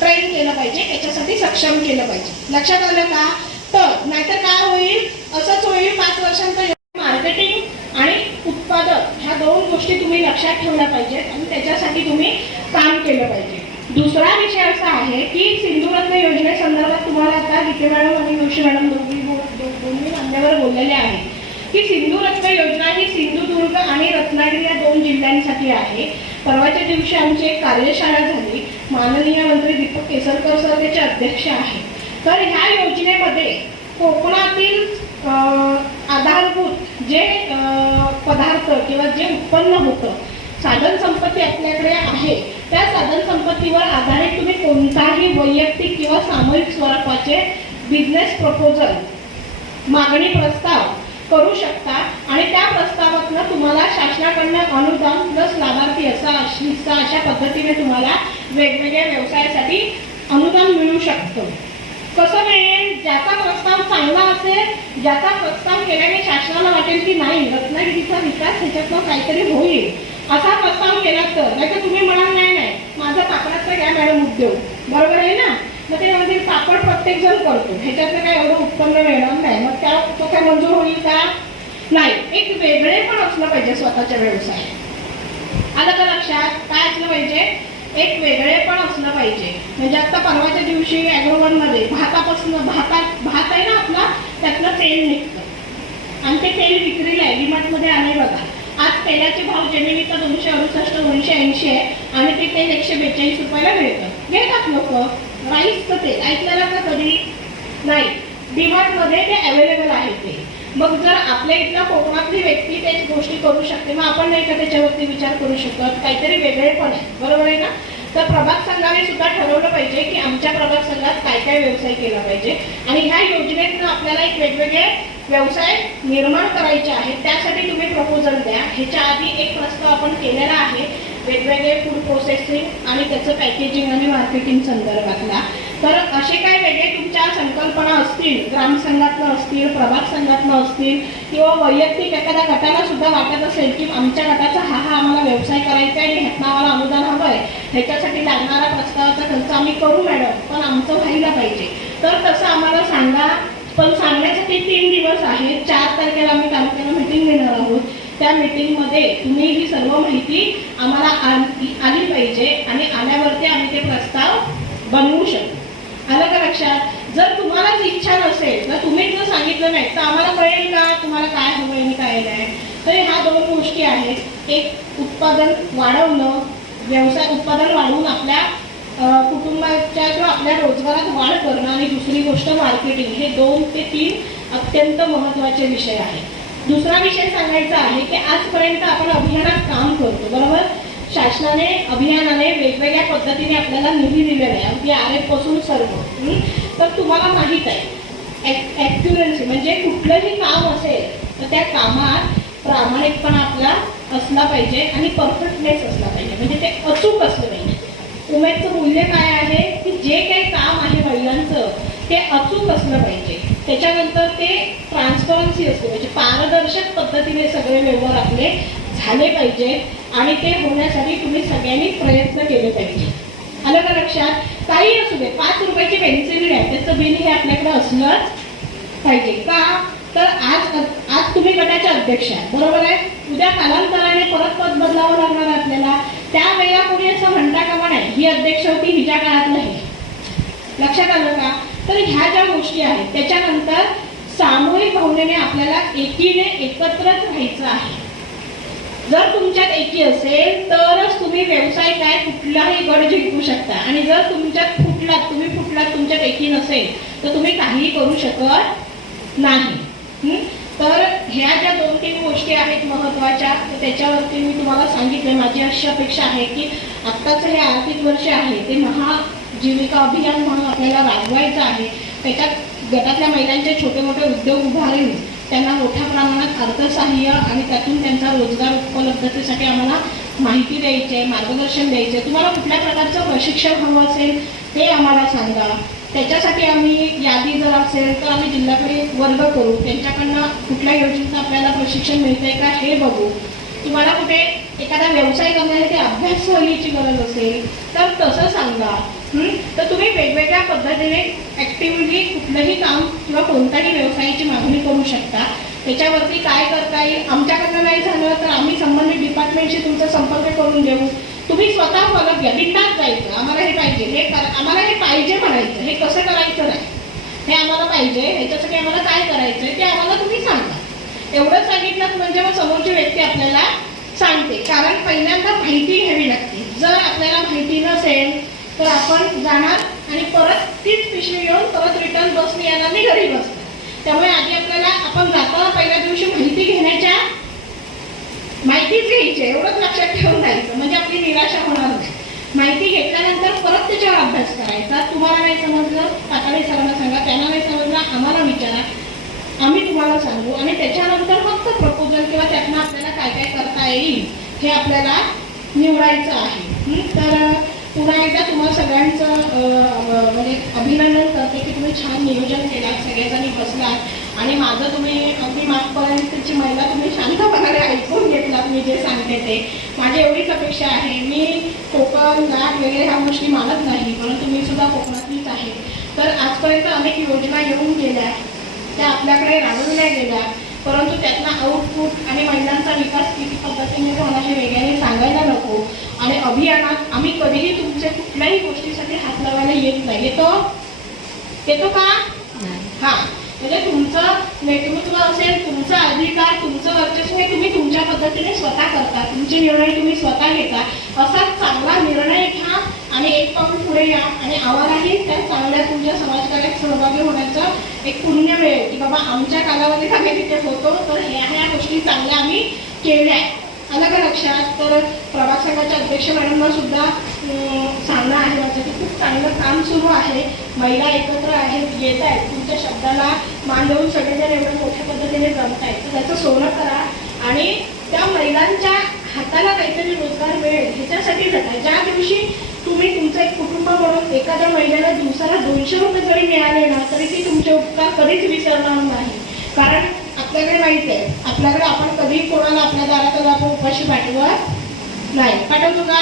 ट्रेन केलं पाहिजे, त्याच्यासाठी सक्षम केलं पाहिजे. लक्षात आलं का? तर नाहीतर काय होईल, असंच होईल 5 वर्षांचं. मार्केटिंग आणि उत्पादक ह्या 2 गोष्टी तुम्ही लक्षात ठेवल्या पाहिजेत, आणि त्याच्यासाठी तुम्ही काम केलं पाहिजे. दुसरा विषय असा आहे की सिंधुरत्न योजनेसंदर्भात तुम्हाला आता गीते मॅडम आणि जोशी मॅडम दोन्ही मान्यवर बोललेले आहे की सिंधुरत्न योजना ही सिंधुदुर्ग आणि रत्नागिरी या 2 जिल्ह्यांसाठी आहे. परवाच्या दिवशी आमची एक कार्यशाळा झाली, माननीय मंत्री दीपक केसरकर सर त्याचे अध्यक्ष आहे. तर ह्या योजनेमध्ये कोकणातील आधारभूत जे पदार्थ किंवा जे उत्पन्न होतं, साधन संपत्ती आपल्याकडे आहे, त्या साधन संपत्तीवर आधारित तुम्ही कोणताही वैयक्तिक किंवा सामूहिक स्वरूपाचे बिझनेस प्रपोजल, मागणी प्रस्ताव करू शकता, आणि त्या प्रस्तावातनं तुम्हाला शासनाकडनं अनुदान प्लस लाभार्थी अशा पद्धतीने तुम्हाला वेगवेगळ्या व्यवसायासाठी अनुदान मिळू शकतं. कसं मिळेल? ज्याचा प्रस्ताव चांगला असेल, ज्याचा प्रस्ताव केल्याने शासनाला वाटेल की नाही रत्नागिरीचा विकास ह्याच्यातनं काहीतरी होईल, असा प्रस्ताव केला तर. नाहीतर तुम्ही म्हणाल नाही माझा पापडाचा घ्या मॅडम उद्योग, बरोबर आहे ना, मग त्यामध्ये पापड प्रत्येक जण करतो, ह्याच्यातनं काय एवढं उत्पन्न मिळणार नाही, मग तो काय मंजूर होईल का? नाही. एक वेगळे पण असलं पाहिजे स्वतःच्या व्यवसायात. आलं का लक्षात? काय असलं पाहिजे? एक वेगळे पण असलं पाहिजे. म्हणजे आता परवाच्या दिवशी ॲग्रोवनमध्ये भात आहे ना आपला, त्यातलं तेल निघतं, आणि ते तेल विक्रीला आहे, डीमार्टमध्ये आले बघा. आज तेलाचे भाव जेमिनीचा 268-280 आहे, आणि ते तेल 142 रुपयाला मिळतं. घेतात लोक. राईसचं तेल ऐकलेलं का कधी? नाही. डीमार्टमध्ये ते अवेलेबल आहे ते. मग जर आपल्या इथला कोकणातली व्यक्ती त्याच गोष्टी करू शकते, मग आपण नाही का त्याच्यावरती विचार करू शकत? काहीतरी वेगळे पण आहे, बरोबर आहे ना? तर प्रभाग संघाने सुद्धा ठरवलं पाहिजे की आमच्या प्रभाग संघात काय काय व्यवसाय केला पाहिजे, आणि ह्या योजनेतनं आपल्याला एक वेगवेगळे व्यवसाय निर्माण करायचे आहेत. त्यासाठी तुम्ही प्रपोजल द्या. ह्याच्या आधी एक प्रस्ताव आपण केलेला आहे, वेगवेगळे फूड प्रोसेसिंग आणि त्याचं पॅकेजिंग आणि मार्केटिंग संदर्भातला. तर असे काही वेगळे तुमच्या संकल्पना असतील, ग्रामसंघातनं असतील, प्रभाग संघातनं असतील, किंवा वैयक्तिक एखाद्या गटाला सुद्धा वाटत असेल की आमच्या गटाचा हा आम्हाला व्यवसाय करायचा आहे आणि ह्यातनं आम्हाला अनुदान हवं आहे, ह्याच्यासाठी लागणारा प्रस्तावाचा खर्च आम्ही करू मॅडम, पण आमचं व्हायला पाहिजे, तर तसं आम्हाला सांगा. पण सांगण्यासाठी 3 दिवस आहेत. 4 तारखेला आम्ही तालुक्याला मिटिंग घेणार आहोत. त्या मीटिंगमध्ये तुम्ही ही सर्व माहिती आम्हाला आली पाहिजे आणि आल्यावरती आम्ही ते प्रस्ताव बनवू शकतो. आलं का लक्षात? जर तुम्हालाच इच्छा नसेल तर तुम्ही जर सांगितलं नाही तर आम्हाला कळेल का तुम्हाला काय हवंय आणि काय नाही. तर ह्या 2 गोष्टी आहेत. एक उत्पादन वाढवणं, व्यवसाय उत्पादन वाढवून आपल्या कुटुंबाच्या किंवा आपल्या रोजगारात वाढ करणं, आणि दुसरी गोष्ट मार्केटिंग. हे 2 ते 3 अत्यंत महत्त्वाचे विषय आहेत. दुसरा विषय सांगायचा आहे की आजपर्यंत आपण अभियानात काम करतो, बरोबर. शासनाने अभियानाने वेगवेगळ्या पद्धतीने आपल्याला निधी दिलेला आहे, अगदी RF पासून सर्व. तर तुम्हाला माहीत आहे ॲक्युरन्सी म्हणजे कुठलंही काम असेल तर त्या कामात प्रामाणिकपणा आपला असला पाहिजे आणि परफेक्टनेस असला पाहिजे, म्हणजे ते अचूक असलं पाहिजे. उमेदचं मूल्य काय आहे की जे काही काम आहे महिलांचं ते अचूक असलं पाहिजे. त्याच्यानंतर ते ट्रान्सपरन्सी असते, म्हणजे पारदर्शक पद्धतीने सगळे व्यवहार आपले झाले पाहिजे आणि ते होण्यासाठी तुम्ही सगळ्यांनी प्रयत्न केले पाहिजे. आलं का लक्षात? काही असू दे, 5 रुपयाची पेन्सिल आहे त्याचं बिल हे आपल्याकडे असलंच पाहिजे. का तर आज तुम्ही गटाचे अध्यक्ष आहे, बरोबर आहे. उद्या कालांतराने परत पद बदलावं लागणार आहे आपल्याला. त्यावेळेला कोणी असं म्हणता कामा नाही ही अध्यक्ष होती हिच्या काळात नाही. लक्षात आलं का? तर ह्या ज्या गोष्टी आहेत त्याच्यानंतर सामूहिक भावनेने आपल्याला एकीने एकत्रच राहायचं आहे. जर तुमच्यात एकी असेल तरच तुम्ही व्यवसाय काय कुठलाही गड जिंकू शकता, आणि जर तुमच्यात तुम्ही फुटलात तुमच्यात एकी नसेल तर तुम्ही काहीही करू शकत नाही. तर ह्या ज्या 2-3 गोष्टी आहेत महत्त्वाच्या, तर त्याच्यावरती मी तुम्हाला सांगितलं. माझी अशी अपेक्षा आहे की आत्ताचं हे आर्थिक वर्ष आहे ते महाजीविका अभियान म्हणून आपल्याला राबवायचं आहे. त्याच्यात गटातल्या महिलांचे छोटे मोठे उद्योग उभारून त्यांना मोठ्या प्रमाणात अर्थसहाय्य आणि त्यातून त्यांचा रोजगार उपलब्धतेसाठी आम्हाला माहिती द्यायची आहे, मार्गदर्शन द्यायचे. तुम्हाला कुठल्या प्रकारचं प्रशिक्षण हवं असेल ते आम्हाला सांगा. त्याच्यासाठी आम्ही यादी जर असेल तर आम्ही जिल्ह्याकडे वर्ग करू, त्यांच्याकडनं कुठल्या योजनेचं आपल्याला प्रशिक्षण मिळतंय का हे बघू. तुम्हाला कुठे एखादा व्यवसाय करण्यासाठी अभ्यास सहलीची गरज असेल तर तसं सांगा. तर तुम्ही वेगवेगळ्या पद्धतीने ॲक्टिव्हली कुठलंही काम किंवा कोणत्याही व्यवसायाची मागणी करू शकता. त्याच्यावरती काय करता येईल, आमच्याकडनं नाही झालं तर आम्ही संबंधित डिपार्टमेंटशी तुमचा संपर्क करून देऊ. तुम्ही स्वतः फलक घ्या, बिंदास जायचं, आम्हाला हे पाहिजे, आम्हाला हे पाहिजे म्हणायचं. हे कसं करायचं नाही, हे आम्हाला पाहिजे, ह्याच्यासाठी आम्हाला काय करायचं ते आम्हाला तुम्ही सांगा. एवढं सांगितलं म्हणजे मग समोरची व्यक्ती आपल्याला सांगते. कारण पहिल्यांदा माहिती घ्यावी लागते. जर आपल्याला माहिती नसेल तर आपण जाणार आणि परत तीच पिशवी घेऊन परत रिटर्न बसने येणार आणि घरी बसणार. त्यामुळे आधी आपल्याला आपण जाताना पहिल्या दिवशी माहितीच घ्यायची, एवढंच लक्षात ठेवून जायचं, म्हणजे आपली निराशा होणार नाही. माहिती घेतल्यानंतर परत त्याच्यावर अभ्यास करायचा. तुम्हाला नाही समजलं तातडीने सरांना सांगा, त्यांना नाही समजलं आम्हाला विचारा, आम्ही तुम्हाला सांगू. आणि त्याच्यानंतर फक्त प्रपोजल किंवा त्यातनं आपल्याला काय काय करता येईल हे आपल्याला निवडायचं आहे. तर पुन्हा एकदा तुम्हाला सगळ्यांचं म्हणजे अभिनंदन करते की तुम्ही छान नियोजन केलं, सगळेजणी बसलात आणि माझं तुम्ही अगदी मागपर्यंतची महिला तुम्ही शांतपणाने ऐकून घेतलात मी जे सांगते ते. माझी एवढीच अपेक्षा आहे. मी कोकण घाट वगैरे ह्या गोष्टी मानत नाही, परंतु मी सुद्धा कोकणातलीच आहे. तर आजपर्यंत अनेक योजना येऊन गेल्या, त्या आपल्याकडे राबवल्या गेल्या, परंतु त्यातला आउटपुट आणि महिलांचा विकास किती पद्धतीने झाला हे वेगळ्याने सांगायला नको. आणि अभियानात आम्ही कधीही तुमच्या कुठल्याही गोष्टीसाठी हात लावायला येत नाही. येतो का? हां, म्हणजे तुमचं नेतृत्व असेल, तुमचा अधिकार, तुमचं वर्चस्व हे तुम्ही तुमच्या पद्धतीने स्वतः करता, तुमचे निर्णय तुम्ही स्वतः घेता. असाच चांगला निर्णय घ्या आणि एक पाऊल पुढे या आणि आम्हालाही त्या चांगल्या तुमच्या समाजकार्यात सहभागी होण्याचं एक पुण्य मिळेल की बाबा आमच्या कालावधीत आम्ही तिथे होतो, तर ह्या गोष्टी चांगल्या आम्ही केल्या. आलं का लक्षात? तर प्रभाग संघाच्या अध्यक्ष मॅडमना सुद्धा सांगणं आहे माझं की खूप चांगलं काम सुरू आहे. महिला एकत्र आहेत, येत आहेत, तुमच्या शब्दाला मान देऊन सगळेजण एवढं मोठ्या पद्धतीने जमत आहेत, तर त्याचं सोनं करा आणि त्या महिलांच्या हाताला काहीतरी रोजगार मिळेल ह्याच्यासाठी जाताय. ज्या दिवशी तुम्ही तुमचं एक कुटुंब म्हणून एखाद्या महिन्याला दिवसाला 200 रुपये जरी मिळाले ना तरी ती तुमचे उपकार कधीच विसरणार नाही. कारण आपल्याकडे माहिती आहे, आपल्याकडे आपण कधी कोणाला आपल्या दारात आपण उपाशी पाठवत नाही. पाठवतो का?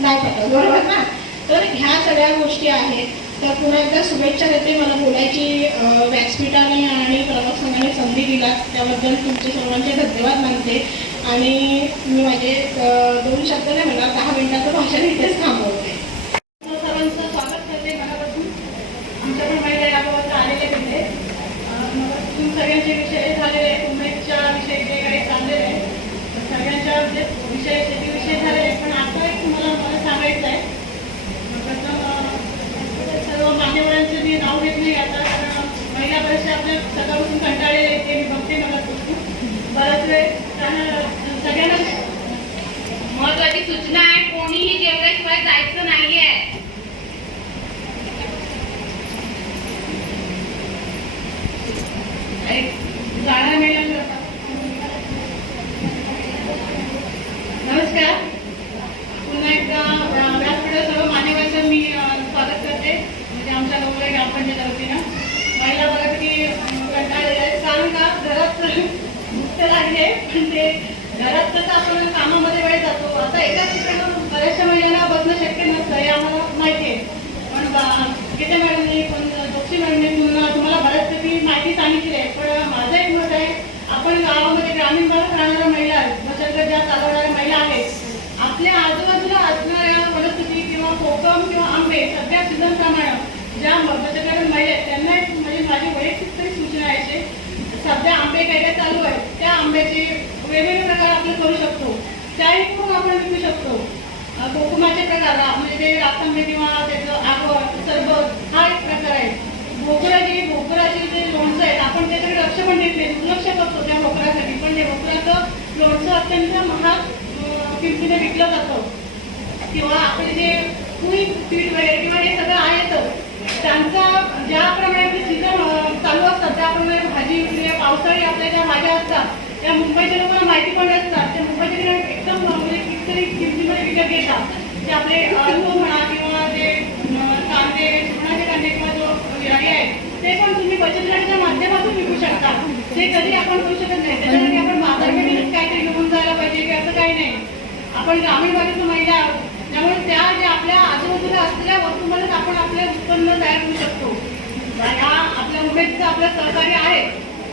नाही पाठवत, बरोबर ना? तर ह्या सगळ्या गोष्टी आहेत. तर पुन्हा एकदा शुभेच्छा देते. मला बोलायची व्यासपीठाने आणि प्रभाग संघाने संधी दिला त्याबद्दल तुमचे सर्वांचे धन्यवाद मानते. आणि मी माझे 2 शब्द नाही म्हणणार, 10 मिनिटाचं भाषण इथेच थांबवते. सर्वांचं स्वागत करते मनापासून. आमच्याकडे महिला याबाबत आलेले तिथे मगापासून सगळ्यांचे विषय झालेले आहेत. उमेदच्या विषयी जे काही चाललेले आहे सगळ्यांच्या विषय शेतीविषयी झालेले आहेत. पण आता एक मला सांगायचं आहे. सर्व मान्यवरांचं मी नाव घेत नाही आता, कारण महिला बरेचसे आपल्या सकाळपासून कंटाळलेले आहेत ते मी बघते. बराच वेळ सगळ्यांना महत्वाची सूचना आहे, कोणीही जेवल्याशिवाय जायचं नाहीये. जाणार नाही. नमस्कार. पुन्हा एकदा व्यासपीठावर सर्व मान्यवरांचं मी स्वागत करते. म्हणजे आमच्या लोकल ग्रामपंचायत वतीनं महिला बऱ्यापैकी कंटाळलेल्या आहेत. कारण का घरात भूक तर लागली आहे, पण ते घरात कसं आपण कामामध्ये वेळ जातो. आता एकाच ठिकाणी बऱ्याचशा महिलांना बसणं शक्य नसतं हे आम्हाला माहिती आहे. पण गीता मॅडमने पण जोशी मॅडमने तुम्हाला बऱ्याचपैकी माहिती सांगितली आहे. पण माझं एक मत आहे, आपण गावामध्ये ग्रामीण भागात राहणाऱ्या महिला आहेत, बचत गट ज्या चालवणाऱ्या महिला आहेत, आपल्या आजूबाजूला असणाऱ्या वनस्पती किंवा कोकम किंवा आंबे सध्या सीझनप्रमाणे ज्या बचत गटात महिला आहेत त्यांना एक म्हणजे माझी वैयक्तिक तरी सूचना आहे. सध्या आंबे काय काय चालू आहेत त्या आंब्याचे वेगवेगळे प्रकार आपण करू शकतो. त्याही करून आपण विकू शकतो. कोकमाचे प्रकार म्हणजे ते रातांबे किंवा त्याचं आगवड सरबत हा एक प्रकार आहे. भोकराचे जे लोणचं आहेत आपण त्याच्याकडे लक्ष पण देत नाही, दुर्लक्ष करतो त्या भोकरासाठी. पण ते भोकराचं लोणचं अत्यंत महाग किमतीने विकलं जातं. किंवा आपले जे कुई पीठ वगैरे किंवा हे सगळं आहे त्यांचा ज्याप्रमाणे सीझन चालू असतात त्याप्रमाणे भाजी विकली. पावसाळी आपल्या ज्या भाज्या असतात त्या मुंबईच्या लोकांना माहिती पण नसतात. त्या मुंबईच्या एकदम म्हणजे कितीतरी किमतीमध्ये विकत घेतात. ते आपले अल्बो म्हणा किंवा ते कांदे सोनाचे कांदे किंवा जो विराई आहे ते पण तुम्ही बचत गटाच्या माध्यमातून विकू शकता. ते कधी आपण करू शकत नाही. त्याच्यासाठी आपण बाजारपेठेत काहीतरी घेऊन जायला पाहिजे की असं काही नाही. आपण ग्रामीण भागातील महिला आहोत त्यामुळे त्या ज्या आपल्या आजूबाजूला असलेल्या वस्तूमध्येच आपण आपले उत्पन्न तयार करू शकतो. या आपल्या उमेदचं आपलं सहकार्य आहे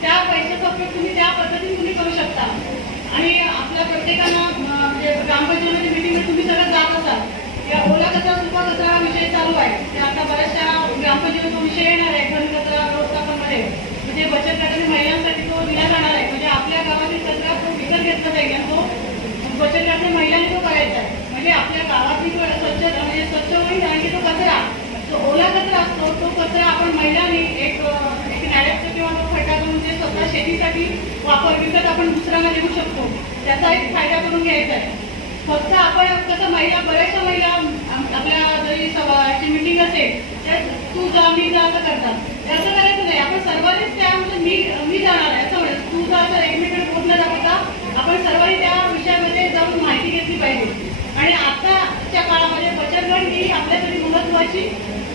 त्या पैशाचा उपयोग तुम्ही त्या पद्धतीने तुम्ही करू शकता. आणि आपल्या प्रत्येकाला म्हणजे ग्रामपंचायतीमध्ये मिटिंगमध्ये तुम्ही सगळं जात असाल. या ओला कचरा सुका कचरा हा विषय चालू आहे. ते आता बऱ्याचशा ग्रामपंचायतीचा विषय येणार आहे घन कचरा व्यवस्थापनामध्ये. म्हणजे बचत गटाने महिलांसाठी तो दिला जाणार आहे. म्हणजे आपल्या गावातील कचरा तो विकत घेतला जाईल आणि तो बचत गटाने महिलांनी तो करायचा आहे. म्हणजे आपल्या गावातील स्वच्छ होईल आणि तो कचरा तो ओला कचरा असतो तो कचरा आपण महिलांनी एक नाड्याचं किंवा तो खड्डा करून ते स्वतः शेतीसाठी वापर विकत आपण दुसऱ्यांना देऊ शकतो. त्याचा एक फायदा करून घ्यायचा आहे. फक्त आपण कसं बऱ्याचशा महिला आपल्या जरी सभाची मिटिंग असेल तर तू जा मी जा असं करतात. असं करायचं नाही. आपण सर्वांनीच त्यामध्ये मी जाणार आहे असं म्हणत तू जा असं एकमेकांना बोट न दाखवता आपण सर्वांनी त्या विषयामध्ये जाऊन माहिती घेतली पाहिजे. आणि आताच्या काळामध्ये बचत गट ही आपल्यासाठी महत्त्वाची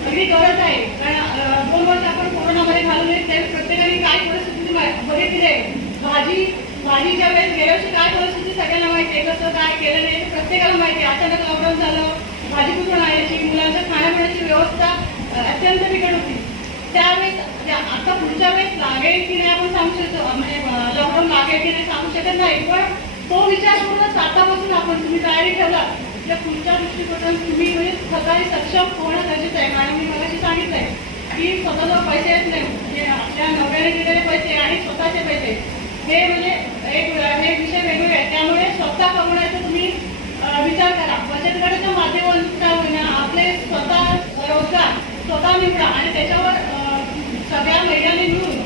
अगदी गरज आहे. कारण 2 वर्ष आपण कोरोनामध्ये घालवले त्यावेळी प्रत्येकाने काय परिस्थिती बघितली आहे. भाजीच्या वेळेस गेल्या वर्षी काय परिस्थिती सगळ्यांना माहिती आहे. कसं काय केलं नाही ते प्रत्येकाला माहिती आहे. अचानक लॉकडाऊन झालं, भाजी कुठून आणायची, मुलांच्या खाण्यापिण्याची व्यवस्था अत्यंत बिकट होती. त्यावेळेस आता पुढच्या वेळेस लागेल की नाही आपण सांगू शकतो. म्हणजे लॉकडाऊन लागेल की नाही सांगू शकत नाही. पण तो विचार करूनच आतापासून आपण तुम्ही तयारी ठेवला त्या पुढच्या दृष्टीकोनातून तुम्ही म्हणजे स्वतःही सक्षम होणं गरजेचं आहे. मॅडम मी मगाशी सांगितलं आहे की स्वतःला पैसे येत नाही म्हणजे आपल्या नवऱ्याने दिलेले पैसे आणि स्वतःचे पैसे हे म्हणजे हे विषय वेगवेगळे आहेत. त्यामुळे स्वतः कमवण्याचा तुम्ही विचार करा. बचत गटाच्या माध्यमातून आपले स्वतः रोजगार स्वतः निवडा आणि त्याच्यावर सगळ्या महिलांनी मिळून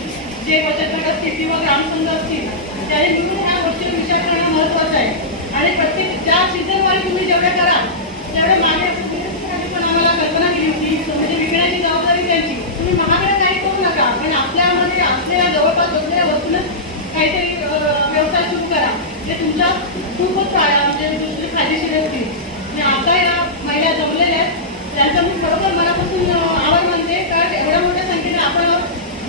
जे बचत गट असतील किंवा ग्रामसंघ असतील त्याने मिळून ह्या गोष्टीवर विचार करणं महत्त्वाचं आहे. आणि प्रत्येक ज्या सीझनवारी तुम्ही जेवढे कराल तेवढे मागे पण आम्हाला कल्पना केली होती म्हणजे विकण्याची जबाबदारी त्यांची. तुम्ही महागडे काही करू नका पण आपल्यामध्ये असलेल्या जवळपास असलेल्या वस्तूनच काहीतरी व्यवसाय सुरू करा. जे तुमच्या खूपच म्हणजे फायदेशीर होती. आणि आता या महिला जमलेल्या आहेत त्यांचा मी खरोखर मनापासून आभार मानते. कारण एवढ्या मोठ्या संख्येने आपण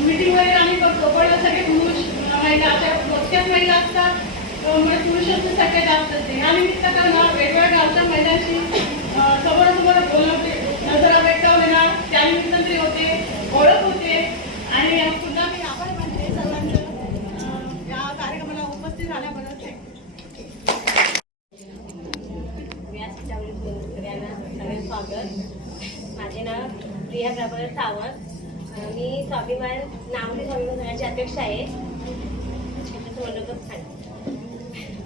मीटिंग वगैरे आम्ही बघतो पण सगळे पुरुष महिला अशा मोजक्याच महिला असतात म्हणजे पुरुषांची संख्या जास्त असते. या निमित्तानं वेगवेगळ्या गावच्या महिलांशी समोरासमोर बोलवते नजरा भेट होणार त्या निमित्ताने होते ओळख होते. आणि पुन्हा मी आभार मानते सर्वांचं या कार्यक्रमाला उपस्थित झाल्याबद्दल. सगळे स्वागत. माझे नाव प्रिया प्रभाकर सावंत. मी स्वाभिमान नावडी स्वाभिमान संघाची अध्यक्ष आहे.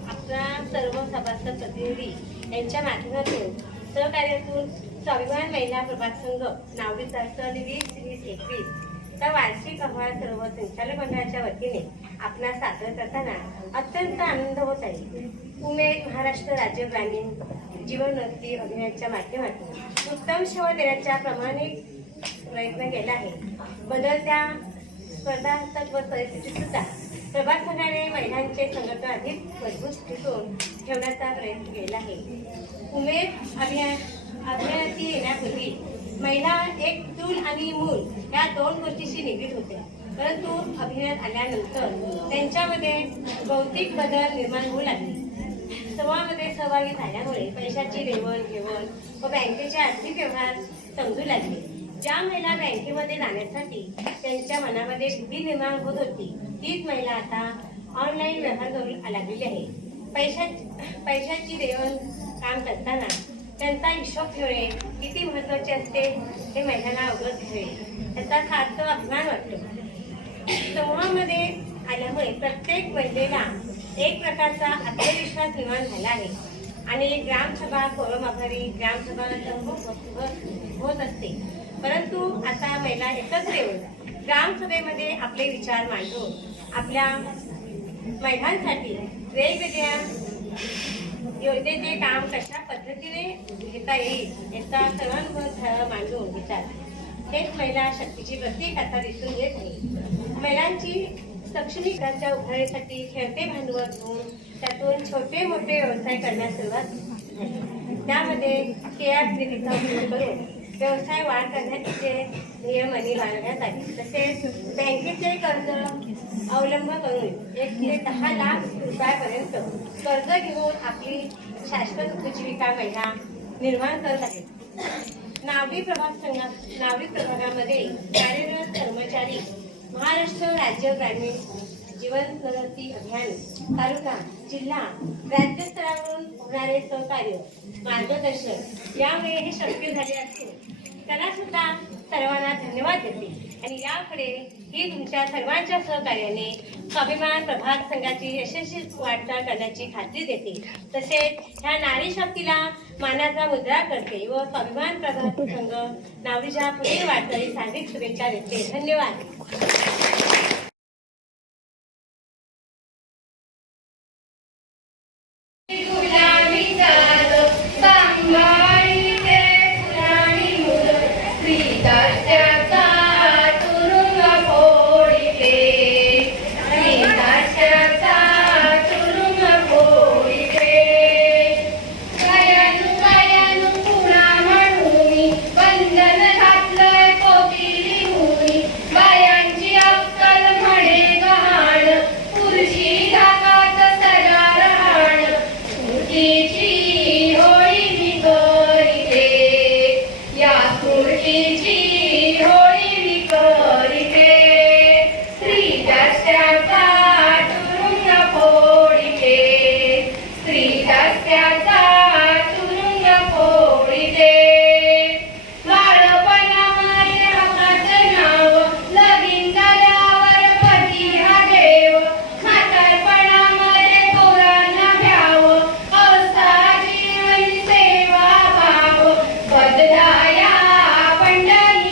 आपला सर्व सभासद प्रतिनिधी यांच्या माध्यमातून सहकार्यातून स्वाभिमान महिला प्रभाग संघ नावडीचा सन 2021 चा वार्षिक अहवाल सर्व संचालक मंडळाच्या वतीने आपणास सादर करताना अत्यंत आनंद होत आहे. उमेद महाराष्ट्र राज्य ग्रामीण जीवनोन्नती अभियानाच्या माध्यमातून उत्तम सेवा देण्याचा प्रामाणिक प्रयत्न केला आहे. बदलत्या स्पर्धात्मक परिस्थितीत सुद्धा प्रभाग संघाने महिलांचे संघटन अधिक मजबूत टिकवून ठेवण्याचा प्रयत्न केला आहे. उमेद अभियानाची येण्यापूर्वी महिला एक चूल आणि मूल या दोन गोष्टीशी निगडीत होत्या. परंतु अभियानात आल्यानंतर त्यांच्यामध्ये भौतिक बदल निर्माण होऊ लागले. समूहामध्ये सहभागी झाल्यामुळे पैशाची देवाणघेवाण व बँकेचे आर्थिक व्यवहार समजू लागले. ज्या महिला बँकेमध्ये जाण्यासाठी त्यांच्या मनामध्ये भीती निर्माण होत होती तीच महिला आता ऑनलाईन व्यवहार करू लागलेली आहे. पैशाची देवाण काम करताना त्यांचा हिशोब ठेवणे किती महत्त्वाचे असते हे महिलांना अवगत हवे. त्याचा सार्थ अभिमान वाटतो. समूहामध्ये आल्यामुळे प्रत्येक महिलेला एक प्रकारचा आत्मविश्वास निर्माण झाला आहे. आणि ग्रामसभा कोरम आभारी ग्रामसभा होत असते. परंतु आता महिला एकत्र येऊन ग्रामसभेमध्ये आपले विचार मांडून आपल्या महिलांसाठी वेगवेगळ्या योजनेचे काम कशा पद्धतीने घेता येईल याचा सर्वांवर मांडून घेतात. हेच महिला शक्तीची प्रतीक आता दिसून येत आहे. महिलांची सक्षमीकरणाच्या उभारणीसाठी खेळते भांडवल घेऊन त्यातून छोटे मोठे व्यवसाय करण्यास सुरुवात झाली. त्यामध्ये केआर निधीचा उपयोग करून व्यवसाय वाढ करण्याचे नियमाने बाळगण्यात आले. तसेच बँकेचे कर्ज अवलंब करून 1 ते 10 लाख रुपयापर्यंत कर्ज घेऊन आपली शाश्वत उपजीविका महिला निर्माण करत आहेत. नावडी प्रभागामध्ये कार्यरत कर्मचारी महाराष्ट्र राज्य ग्रामीण जीवनोन्नती अभियान तालुका जिल्हा राज्यस्तरावरून होणारे सहकार्य मार्गदर्शन यामुळे हे शक्य झाले असून त्याला सुद्धा सर्वांना धन्यवाद देते. आणि याकडे ही तुमच्या सर्वांच्या सहकार्याने स्वाभिमान प्रभाग संघाची यशस्वी वाटचाल करण्याची खात्री देते. तसेच ह्या नारी शक्तीला मानाचा मुद्रा करते व स्वाभिमान प्रभाग संघ नावडीच्या पुढील वाटचालीस हार्दिक शुभेच्छा देते. धन्यवाद. बदलाया पंढरी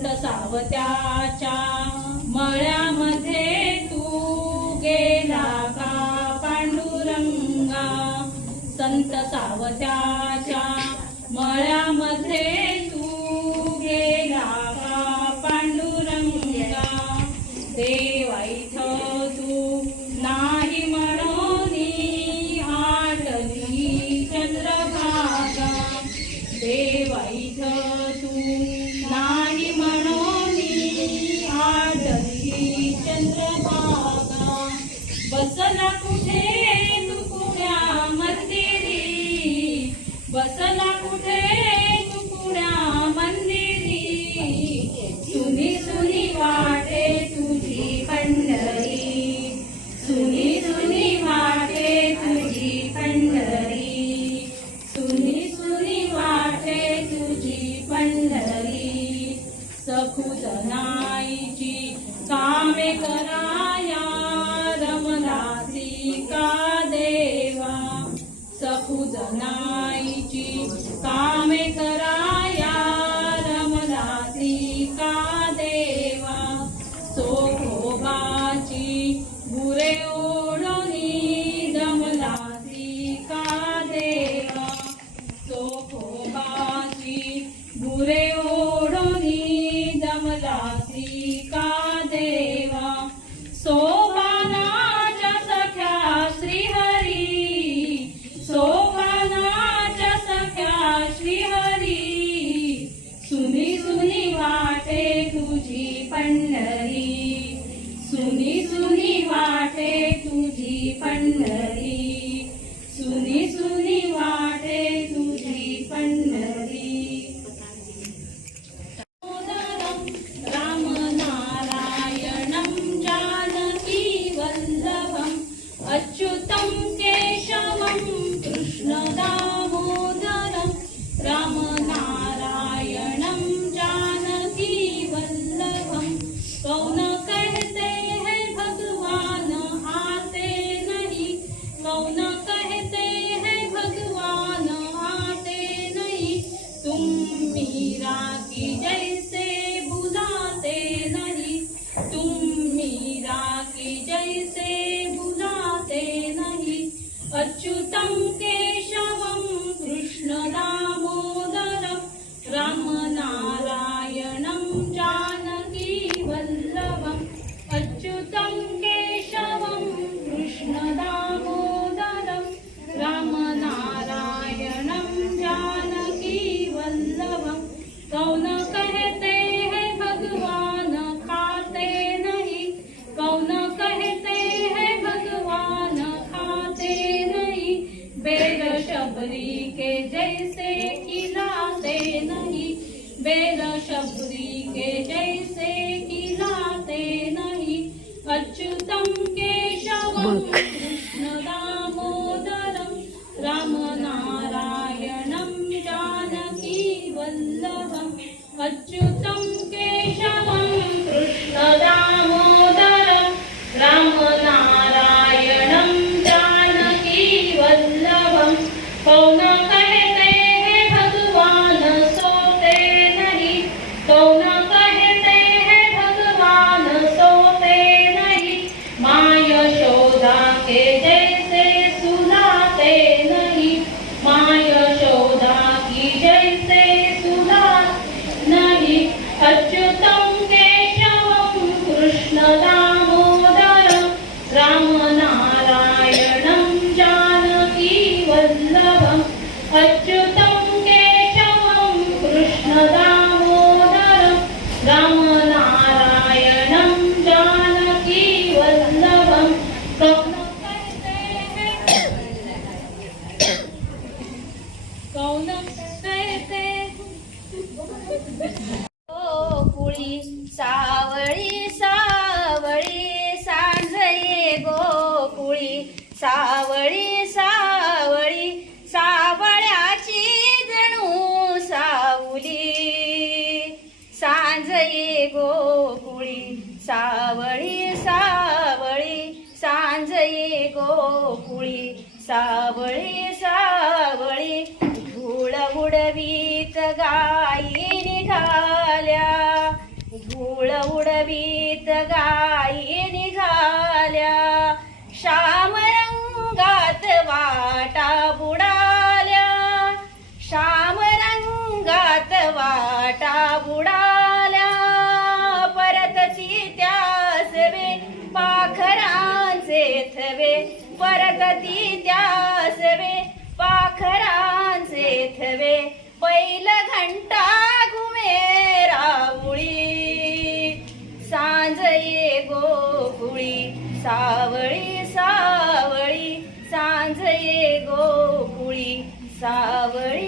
संत सावत्याच्या मळ्यामध्ये तू गेला का पांडुरंगा, संत सावत्याच्या मळ्यामध्ये तू गेला का पांडुरंगा, देवा इथं तू नाही म्हणूनी आटली चंद्रभागा, देवा इथं तू नाही म्हणूनी आटली चंद्रभागा, बसला कुठे तू कुण्या मंदिरी, बसला कुठे तू कुण्या मंदिरी, सुनी सुनी वाटे तुझी पंढरी, सुनी सुनी वाटे तुझी पंढरी, सुनी सुनी वाटे तुझी पंढरी, सखुजनाईची कामे कराया रमदासी का देवा, सखुजनाईची कामे कराया रमदासी का देवा, सोखोबाची गुरे ओढणी दमलासी का देवा, सोखोबाची गुरे ओढणी दमलासी का देवा, सोपानाच्या सख्या श्रीहरी, सोपानाच्या सख्या श्रीहरी, सुनी सुनी वाटे तुझी पंढरी, सुनी सुनी वाटे तुझी पंढरी, सुनी सुनी वाटे तुझी पंढरी, राम नारायणं जानकी वल्लभम् अच्युतं केशवं कृष्ण दामोदरं, राम नारायणं जानकी वल्लभम्, कौन कहते हैं भगवान आते नहीं, कौन कहते हैं भगवान आते नहीं, तुम मीरा की जैसे बुलाते नहीं, तुम मीरा की जैसे बुलाते नहीं, अच्युतं केशवं कृष्ण दामोदरं, राम नारायणं जानकी वल्लभम् अच्युतं केशवं कृष्ण दामोदरं, राम नारायणं जानकी वल्लभम्, कौन कहते हैं भगवान खाते नहीं, कौन कहते हैं भगवान खाते नहीं, बेल शबरी के जैसे खिलाते नहीं, बेल शबरी के जैसे खिलाते नहीं, अच्युतं केशवं कृष्ण दामोदरं, राम नारायणं जानकी वल्लभम् अच्युतं केशवं कृष्ण दामोदरं, राम नारायणं जानकी वल्लभम्, कौन कहते हैं भगवान सोते नहीं, कौन कहते हैं भगवान सोते नहीं, माँ यशोदा के जैसे सुलाते नहीं, माँ यशोदा की जैसे सुलाते नहीं, अच्युतं केशवं कृष्ण दामोदरं, राम नारायणं जानकी वल्लभम् अच्युतं केशवं कृष्ण दामोदरं, राम नारायणं जानकी वल्लभम्, कौन कहते गोकुळी सावळी सावळी सांझये गोकुळी सावळी सावळी सावळ्याची जणू सावली सांझये गोकुळी सावळी सावळी सांझये गोकुळी सावळी सावळी धूळ उडवीत गायी निघाल्या गाई निघाल्या श्याम रंगात वाटा बुडाल्या श्याम रंगात वाटा बुडाल्या परतती त्यास वे पाखरांचे थवे परतती त्यास वे पाखरांचे थवे बैल घंटा घुमे राऊळी सांज ये गोकुळी सावळी सावळी सांज ये गोकुळी सावळी